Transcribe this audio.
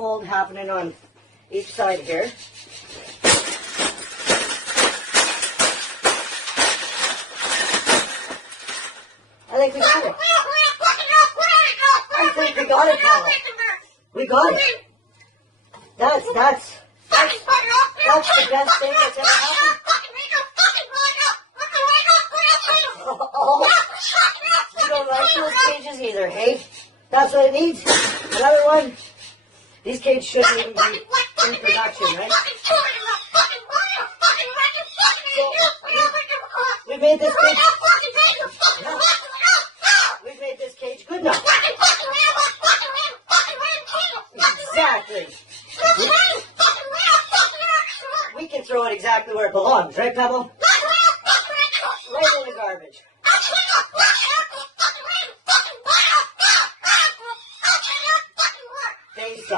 fold happening on each side here. I think we got it. I think we got it, Paula. We got it. That's the best thing that's ever happened. Oh, you don't like those cages either, hey? That's what it needs. Another one. These cages shouldn't even be in production, right? So, we made this cage. Yeah. We made this cage good enough. Exactly. We can throw it exactly where it belongs, right, Pebble? Right in the garbage. Thanks,